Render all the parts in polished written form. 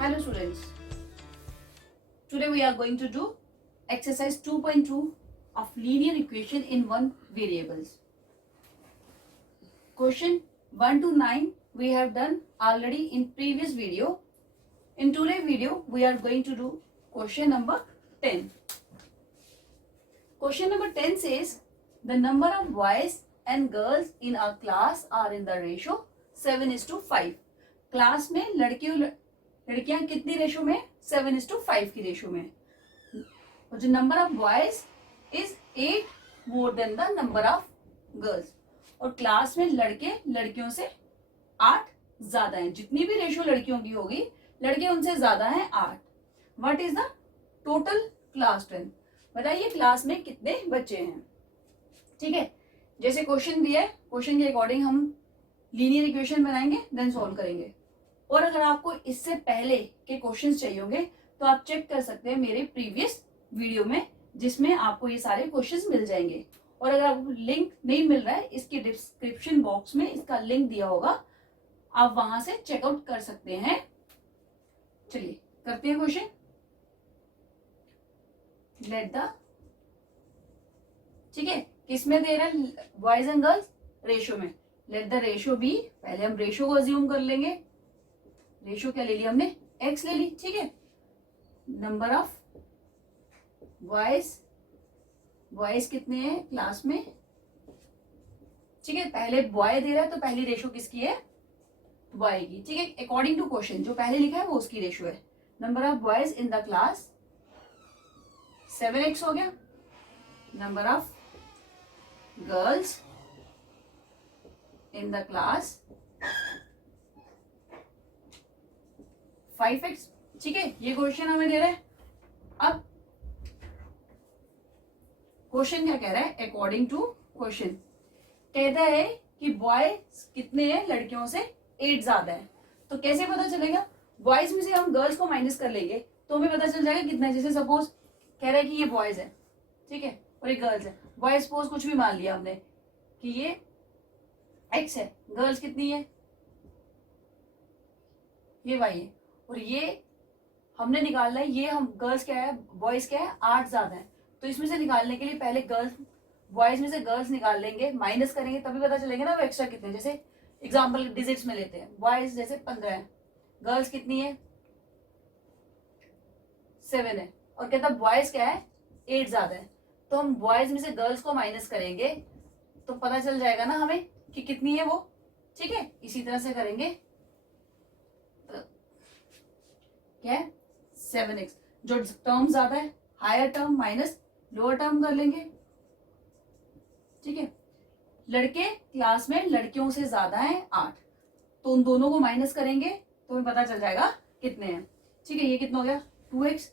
Hello students, today we are going to do exercise 2.2 of linear equation in one variables. Question 1 to 9 we have done already in previous video. In today's video we are going to do question number 10. Question number 10 says the number of boys and girls in our class are in the ratio 7:5. Class में लड़कियां कितनी ratio में? 7:5 की ratio में. और जो number of boys is 8 more than the number of girls. और class में लड़के लड़कियों से 8 ज्यादा हैं. जितनी भी रेशो लड़कियों की होगी लड़के उनसे ज्यादा हैं 8. What is the total class strength? बताइए क्लास में कितने बच्चे हैं. ठीक है, जैसे क्वेश्चन दिया है क्वेश्चन के अकॉर्डिंग हम लीनियर इक्वेशन बनाएंगे देन सॉल्व करेंगे. और अगर आपको इससे पहले के क्वेश्चंस चाहिए होंगे तो आप चेक कर सकते हैं मेरे प्रीवियस वीडियो में, जिसमें आपको ये सारे क्वेश्चंस मिल जाएंगे. और अगर आपको लिंक नहीं मिल रहा है, इसके डिस्क्रिप्शन बॉक्स में इसका लिंक दिया होगा, आप वहां से चेकआउट कर सकते हैं. चलिए करते हैं क्वेश्चन. लेट द, ठीक है, किसमें दे रहा है? बॉयज एंड गर्ल्स रेशो में. Let the ratio be. पहले हम रेशो को अज्यूम कर लेंगे. रेशो क्या ले लिया हमने? एक्स ले ली. ठीक है, नंबर ऑफ बॉयज कितने हैं क्लास में? ठीक है, पहले बॉय दे रहा है तो पहली रेशो किसकी है? बॉय की. ठीक है, अकॉर्डिंग टू क्वेश्चन जो पहले लिखा है वो उसकी रेशो है. Number of boys in the class 7x हो गया. Number of girls in the class 5x. ठीक है, ये क्वेश्चन हमें दे रहा है. अब क्वेश्चन क्या कह रहा है? अकॉर्डिंग टू क्वेश्चन कहता है कि बॉयज कितने हैं लड़कियों से 8 ज्यादा है. तो कैसे पता चलेगा? बॉयज में से हम गर्ल्स को माइनस कर लेंगे तो हमें पता चल जाएगा कितना है. जैसे सपोज कह रहा है कि ये बॉयज है, ठीक है, और ये गर्ल्स है. बॉयज सपोज कुछ भी मान लिया हमने कि ये x है, गर्ल्स कितनी है? ये y है. और ये हमने निकालना है, ये हम गर्ल्स क्या है, बॉयज क्या है, 8 ज्यादा है. तो इसमें से निकालने के लिए पहले गर्ल्स, बॉयज में से गर्ल्स निकाल लेंगे, माइनस करेंगे, तभी पता चलेगा ना वो एक्स्ट्रा कितने. जैसे एग्जांपल डिजिट्स में लेते हैं, बॉयज जैसे 15 है, गर्ल्स कितनी है? 7 है. और कहता बॉयज क्या है, 8 ज्यादा है. तो हम बॉयज में से गर्ल्स को माइनस करेंगे तो पता चल जाएगा ना हमें कि कितनी है वो. ठीक है, इसी तरह से करेंगे. तो क्या है? 7x. जो टर्म ज्यादा है higher term minus lower term कर लेंगे. ठीक है, लड़के क्लास में लड़कियों से ज्यादा है 8, तो उन दोनों को माइनस करेंगे तो हमें पता चल जाएगा कितने हैं. ठीक है, ये कितना हो गया? 2x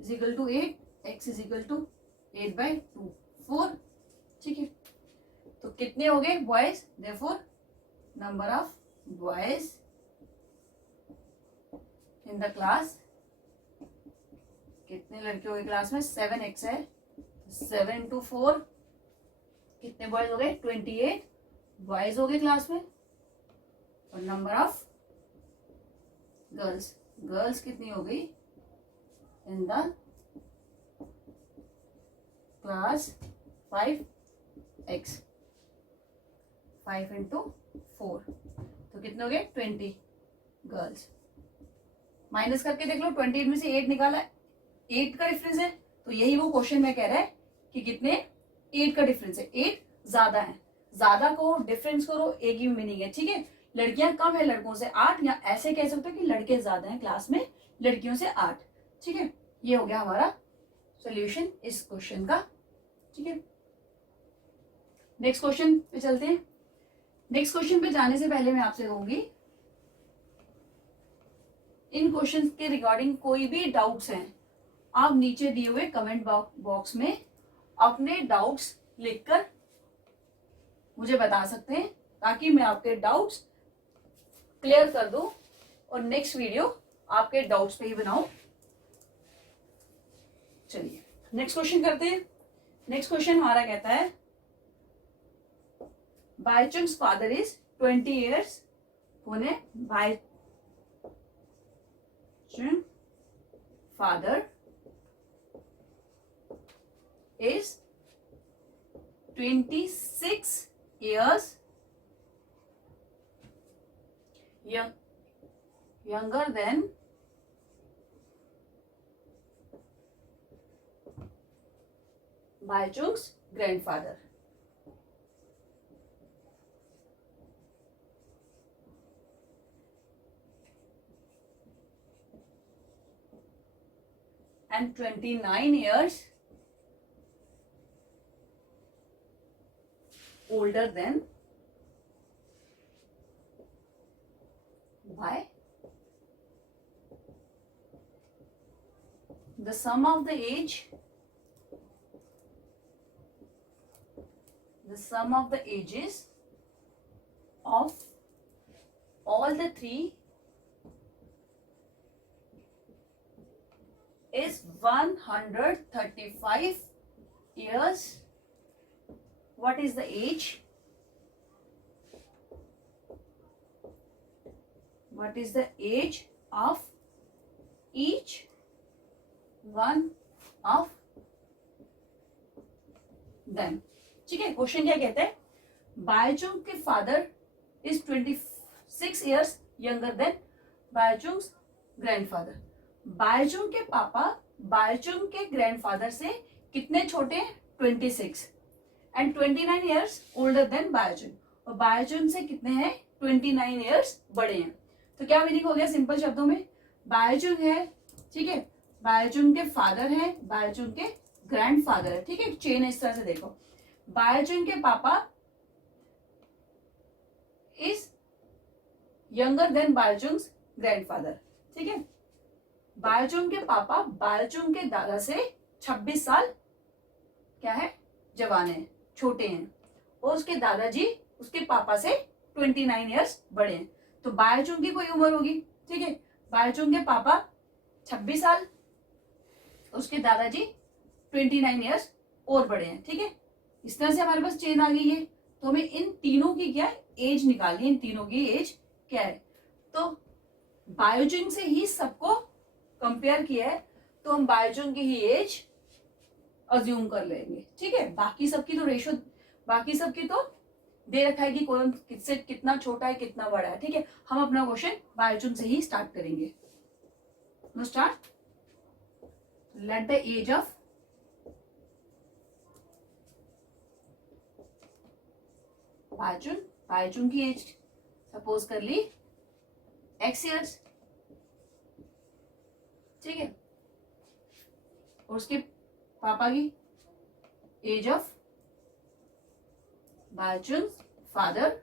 is equal to 8, x is equal to 8/2, 4. ठीक है, तो कितने हो गए boys? Therefore number of boys in the class, कितने लड़के हो गए क्लास में? 7x है, 7 into 4 कितने बॉयज हो गए? 28 बॉयज हो गए क्लास में. और नंबर ऑफ गर्ल्स कितनी हो गई इन द क्लास? 5x. 5 into 4 तो कितने हो गए? 20 गर्ल्स. माइनस करके देख लो, 28 में से 8 निकाला, 8 का डिफरेंस है. तो यही वो क्वेश्चन में कह रहा है कि कितने? 8 का डिफरेंस है, 8 ज्यादा है. ज्यादा को डिफरेंस करो, एक ही मीनिंग है. ठीक है, लड़कियां कम है लड़कों से 8, या ऐसे कह सकते हो कि लड़के ज्यादा हैं क्लास में लड़कियों से 8. ठीक है, ये हो गया हमारा सोल्यूशन इस क्वेश्चन का. ठीक है, नेक्स्ट क्वेश्चन पे चलते हैं. नेक्स्ट क्वेश्चन पे जाने से पहले मैं आपसे कहूंगी, इन क्वेश्चंस के रिगार्डिंग कोई भी डाउट्स हैं, आप नीचे दिए हुए कमेंट बॉक्स में अपने डाउट्स लिखकर मुझे बता सकते हैं, ताकि मैं आपके डाउट्स क्लियर कर दूं और नेक्स्ट वीडियो आपके डाउट्स पे ही बनाऊं. चलिए नेक्स्ट क्वेश्चन करते हैं. नेक्स्ट क्वेश्चन हमारा कहता है, Baichung's father is 20 years. Pune Baichung father is 26 years younger than Baichung's grandfather. And 29 years older than by the sum of the ages of all the three is 135 years. What is the age? What is the age of each one of them? ठीक है, question क्या कहते हैं? बायचुंग के father is 26 years younger than Baichung's grandfather. Baichung के पापा बायचुंग के grandfather से कितने छोटे हैं? 26 and 29 years older than Bhaichung. और बायचुंग से कितने हैं? 29 years बड़े हैं. तो क्या मीनिंग हो गया सिंपल शब्दों में? बायचुंग है, ठीक है, बायचुंग के फादर है, बायचुंग के ग्रैंडफादर है. ठीक है, चेन इस तरह से देखो. बायचुंग के पापा इज यंगर देन बायचुंग्स ग्रैंडफादर. ठीक है, बायचुंग के पापा बायचुंग के दादा से 26 साल क्या है? जवान है, छोटे हैं. और उसके दादाजी उसके पापा से 29 years बड़े हैं. तो बायचुंग की कोई उम्र होगी. ठीक है, बायचुंग के पापा 26 साल, उसके दादाजी 29 years और बड़े हैं. ठीक है, इस तरह से हमारे पास चेन आ गई है. तो हमें इन तीनों की क्या एज निकालनी है. इन तीनों की एज क्या है? तो बायचुंग से ही सबको कंपेयर किया है, तो हम बायचुंग की ही एज अज्यूम कर लेंगे. ठीक है, बाकी सबकी तो रेशो, बाकी सबकी तो दे रखा है कि कौन किससे कितना छोटा है कितना बड़ा है. ठीक है, हम अपना क्वेश्चन बायचुंग से ही स्टार्ट करेंगे. Start. Let the age of Baichung, Baichung की एज सपोज कर ली x years. ठीक है, और उसके पापा की age of Bhaichung father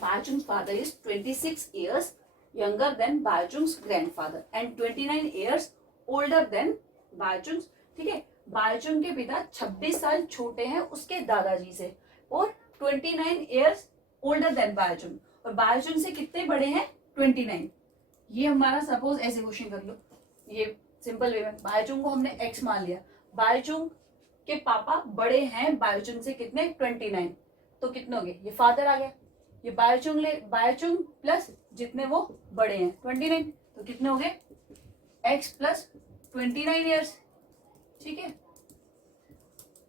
Baichung's father is 26 years younger than Baichung's grandfather and 29 years older than Baichung's. ठीक है, बायचुंग के पिता 26 साल छोटे हैं उसके दादाजी से और 29 years older than बायचुंग. और बायचुंग से कितने बड़े हैं? 29. ये हमारा सपोज ऐसे क्वेश्चन कर लो, ये सिंपल वे में. बायचुंग को हमने x मान लिया. बायचुंग के पापा बड़े हैं बायचुंग से कितने? 29. तो कितने हो गए? ये फादर आ गया. ये बायचुंग प्लस जितने वो बड़े हैं 29. तो कितने हो गए? x plus 29 years. ठीक है,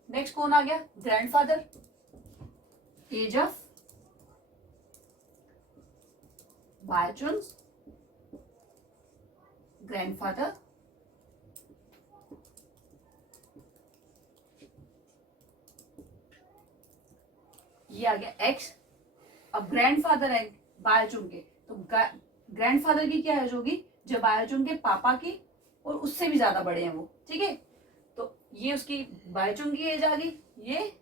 नेक्स्ट कौन आ गया? ग्रैंडफादर. एज ऑफ बायचुंग्स ग्रैंडफादर ये आ गया x. अब ग्रैंडफादर है बायचुंग के, तो ग्रैंडफादर की क्या एज होगी? जो बायचुंग के पापा की और उससे भी ज्यादा बड़े हैं वो. ठीक है, तो ये उसकी बायचुंग की एज आ गई. ये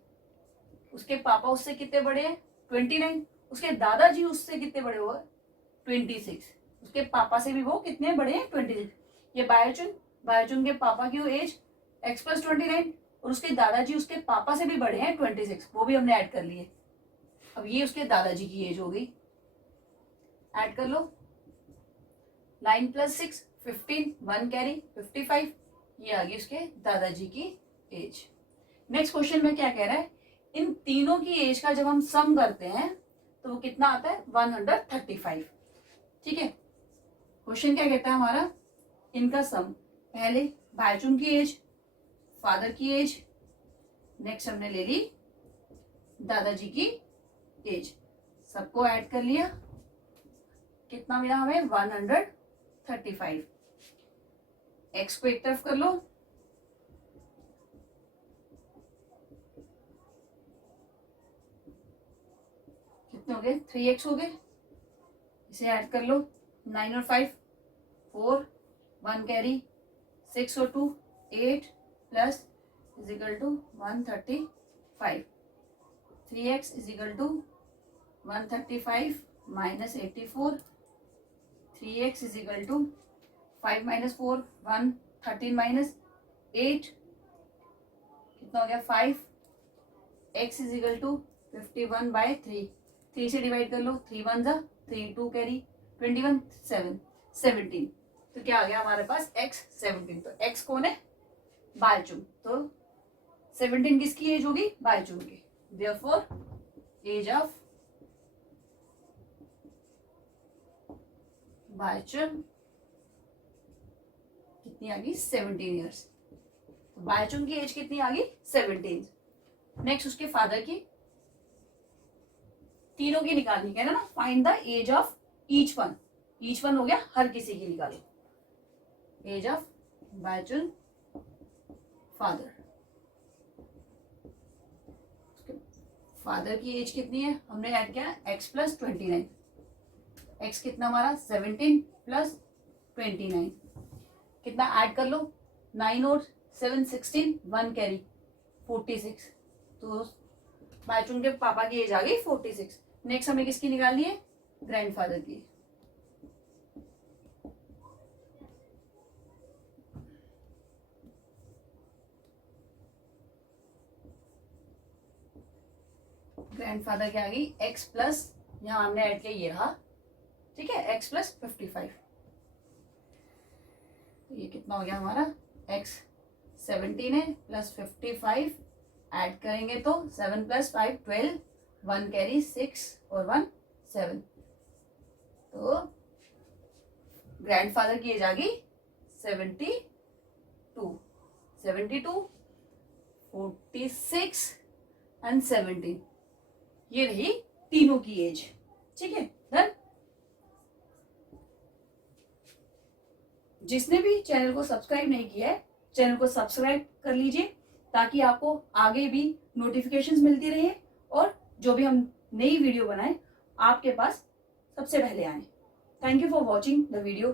उसके पापा उससे कितने बड़े हैं? 29. उसके दादाजी उससे कितने बड़े हुए? 26. उसके पापा से भी वो कितने बड़े हैं? 26. ये बायचुंग के पापा की एज x प्लस 29 और उसके दादाजी उसके पापा से भी बड़े हैं 26. वो भी हमने ऐड कर लिए. अब ये उसके दादाजी की एज हो गई. ऐड कर लो. 9 प्लस 6 15, 1 कैरी 55. ये आ गई उसके दादाजी की एज. नेक्स्ट क्वेश्चन में क्या कह रहा है? इन तीनों की एज का जब हम सम करते हैं तो वो कितना आता है 135। ठीक है, क्वेश्चन क्या कहता है हमारा, इनका सम, पहले भाईचुंग की एज, फादर की एज, नेक्स्ट हमने ले ली दादाजी की एज, सबको ऐड कर लिया, कितना मिला हमें 135। एक्स को एक तरफ कर लो, कितने हो गए 3x हो गए, इसे ऐड कर लो, 9 और 5 4, 1 कैरी, 6 और 2 8 plus is equal to 135, 3x is equal to 135 minus 84, 3x is equal to 5 minus 4 1, 13 minus 8 कितना हो गया 5, x इज इक्वल टू 51/3, 3 से डिवाइड कर लो, 3 1 जा 3, 2 कैरी 21 7 17, तो क्या आ गया हमारे पास x 17। तो x कौन है, बायचुंग, तो 17 किसकी एज होगी, बायचुंग की, देयरफॉर एज ऑफ बायचुंग कितनी आ गई 17 ईयर्स। तो बायचुंग की एज कितनी आ गई 17। नेक्स्ट उसके फादर की, तीनों की निकालनी है ना, find the age of each one, each one हो गया हर किसी की निकालो, age of Bhaichung father, father की एज कितनी है, हमने ऐड किया x प्लस 29, x कितना हमारा 17 प्लस 29, कितना ऐड कर लो, 9 और 7 16, 1 कैरी 46, तो बायचुंग के पापा की एज आ गई 46। नेक्स्ट हमें किसकी निकालनी है, ग्रैंडफादर की, ग्रैंडफादर की आ गई x प्लस, यहां हमने ऐड किया ये रहा, ठीक है, x प्लस 55, तो ये कितना हो गया हमारा x 17 है प्लस 55, ऐड करेंगे तो 7 प्लस 5 12, 1 कैरी 6 और 1 7, तो ग्रैंडफादर की एज आ गई 72, 72 46 एंड 17, ये रही तीनों की एज। ठीक है, डन। जिसने भी चैनल को सब्सक्राइब नहीं किया है, चैनल को सब्सक्राइब कर लीजिए ताकि आपको आगे भी नोटिफिकेशंस मिलती रहे और जो भी हम नई वीडियो बनाएं आपके पास सबसे पहले आए। Thank you for watching the video.